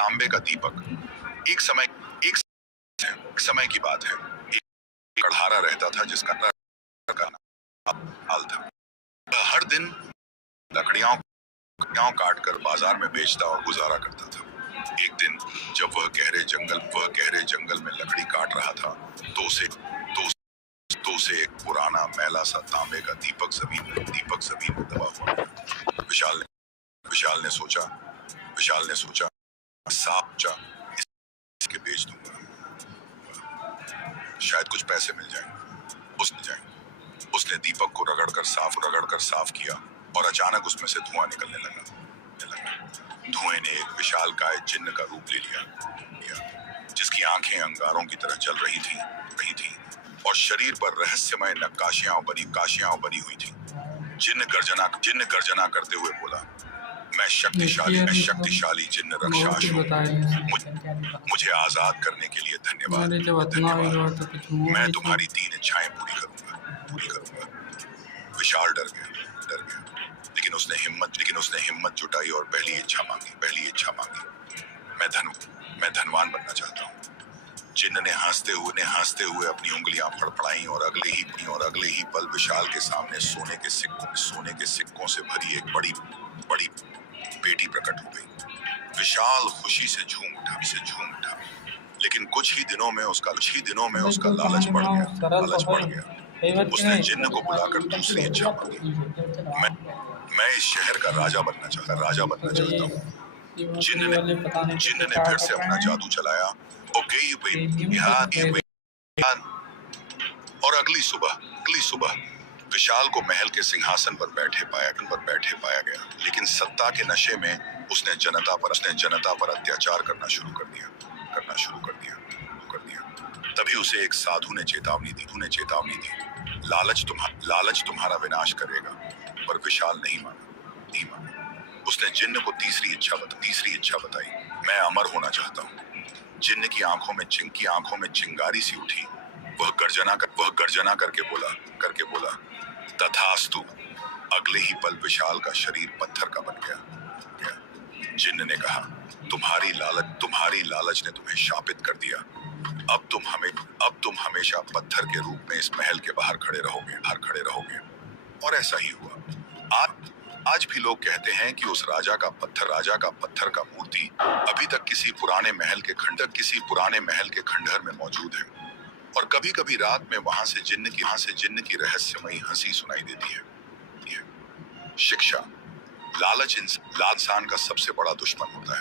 तांबे का दीपक। एक समय की बात है। एक कढ़ारा रहता था जिसका नाम लाल था। वह हर दिन लकड़ियां काट कर बाजार में बेचता और गुजारा करता था। एक दिन जब वह गहरे जंगल में लकड़ी काट रहा था तो उसे एक पुराना मैला सा तांबे का दीपक जमीन में दबा हुआ मिला। विशाल ने सोचा इसके बेच दूंगा, शायद कुछ पैसे मिल जाएं। उसने दीपक को रगड़कर साफ किया और अचानक उसमें से धुआं निकलने लगा। धुएं ने एक विशालकाय जिन्न का रूप ले लिया, जिसकी आंखें अंगारों की तरह जल रही थीं और शरीर पर रहस्यमय नक्काशियां बनी हुई थी। जिन्न गर्जना करते हुए बोला, मैं शक्तिशाली जिन्न राक्षस हूं। मुझे आजाद करने के लिए धन्यवाद। मैं तुम्हारी 3 इच्छाएं पूरी करूंगा। विशाल डर गया, लेकिन उसने हिम्मत जुटाई और पहली इच्छा मांगी। मैं धनवान बनना चाहता हूँ। जिन्न ने हंसते हुए अपनी उंगलियां फड़फड़ाईं और अगले ही पल विशाल के सामने सोने के सिक्कों से भरी एक बड़ी पेटी प्रकट हो गई। विशाल खुशी से झूम उठा, लेकिन कुछ ही दिनों में उसका लालच बढ़ गया। उसने जिन्न को बुलाकर दूसरी इच्छा मांगी। मैं इस शहर का राजा बनना चाहता हूँ। जिन्न ने फिर से अपना जादू चलाया और अगली सुबह विशाल को महल के सिंहासन पर बैठे पाया गया। लेकिन सत्ता के नशे में उसने जनता पर अत्याचार करना शुरू कर दिया। तभी उसे एक साधु ने चेतावनी दी, लालच तुम्हारा विनाश करेगा। पर विशाल नहीं माना। उसने जिन्न को तीसरी इच्छा बताई, मैं अमर होना चाहता हूँ। जिन्न की आंखों में चिंगारी सी उठी। वह गर्जना करके बोला, तथास्तु। अगले ही पल विशाल का शरीर पत्थर का बन गया। जिन्न ने कहा, तुम्हारी लालच ने तुम्हें शापित कर दिया। अब तुम हमेशा पत्थर के रूप में इस महल के बाहर खड़े रहोगे। और ऐसा ही हुआ। आज भी लोग कहते हैं कि उस राजा का पत्थर का मूर्ति अभी तक किसी पुराने महल के खंडहर में मौजूद है। और कभी-कभी रात में वहां से जिन्न की रहस्यमयी हंसी सुनाई देती है। शिक्षा, लालच इंसान का सबसे बड़ा दुश्मन होता है।